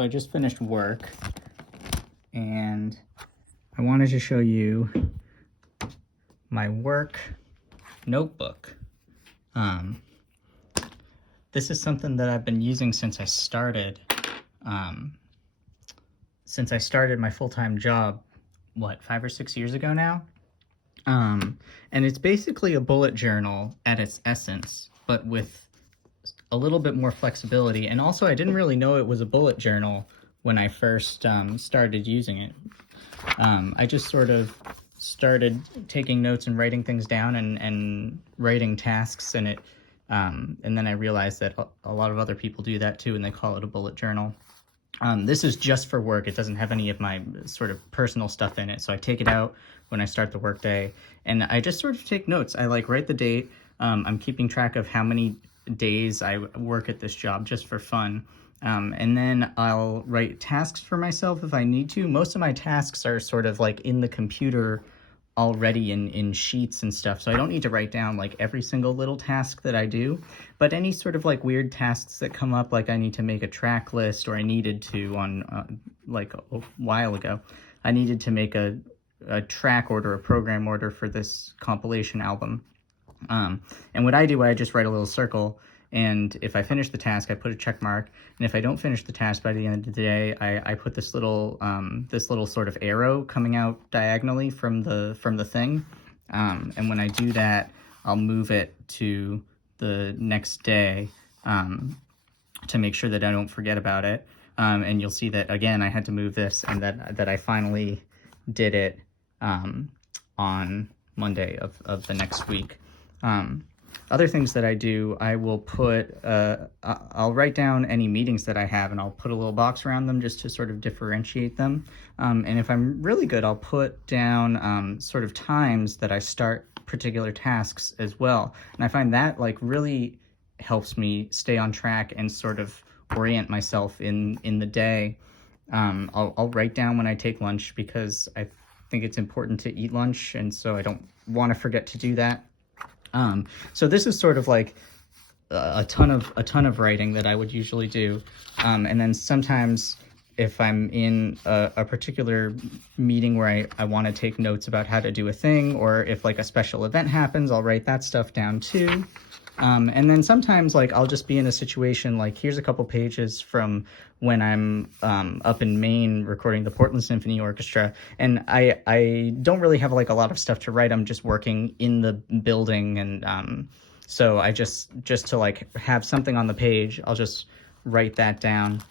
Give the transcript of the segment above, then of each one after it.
So I just finished work and I wanted to show you my work notebook. This is something that I've been using since I started my full-time job, 5 or 6 years ago now? And it's basically a bullet journal at its essence, but with a little bit more flexibility. And also, I didn't really know it was a bullet journal when I first started using it. I just sort of started taking notes and writing things down and writing tasks in it. And then I realized that a lot of other people do that too, and they call it a bullet journal. This is just for work. It doesn't have any of my sort of personal stuff in it. So I take it out when I start the workday, and I just sort of take notes. I write the date. I'm keeping track of how many days I work at this job just for fun. And then I'll write tasks for myself if I need to. Most of my tasks are sort of in the computer already in sheets and stuff, so I don't need to write down every single little task that I do, but any sort of weird tasks that come up, I need to make a track list, or I needed to a while ago, I needed to make a track order, a program order for this compilation album. And what I do, I just write a little circle, and if I finish the task, I put a check mark, and if I don't finish the task by the end of the day, I put this little sort of arrow coming out diagonally from the thing. And when I do that, I'll move it to the next day to make sure that I don't forget about it. And you'll see that, again, I had to move this, and that I finally did it on Monday of the next week. Other things that I do, I will put, I'll write down any meetings that I have, and I'll put a little box around them just to sort of differentiate them. And if I'm really good, I'll put down sort of times that I start particular tasks as well. And I find that really helps me stay on track and sort of orient myself in the day. I'll write down when I take lunch, because I think it's important to eat lunch, and so I don't want to forget to do that. So this is sort of a ton of writing that I would usually do. And then sometimes if I'm in a particular meeting where I want to take notes about how to do a thing, or if a special event happens, I'll write that stuff down too. And then sometimes I'll just be in a situation here's a couple pages from when I'm up in Maine recording the Portland Symphony Orchestra, and I don't really have a lot of stuff to write. I'm just working in the building, and so I just to have something on the page, I'll just write that down.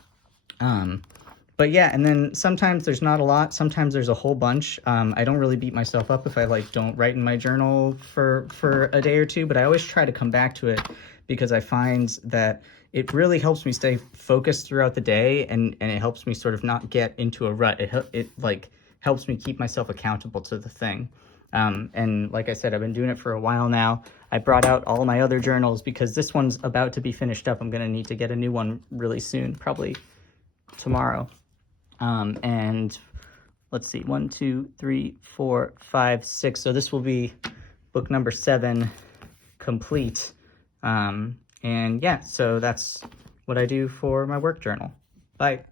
But yeah, and then sometimes there's not a lot, sometimes there's a whole bunch. I don't really beat myself up if I don't write in my journal for a day or two, but I always try to come back to it, because I find that it really helps me stay focused throughout the day, and it helps me sort of not get into a rut. It helps me keep myself accountable to the thing. And like I said, I've been doing it for a while now. I brought out all my other journals because this one's about to be finished up. I'm going to need to get a new one really soon, probably tomorrow. And let's see, 1, 2, 3, 4, 5, 6. So this will be book number 7 complete. And yeah, so that's what I do for my work journal. Bye.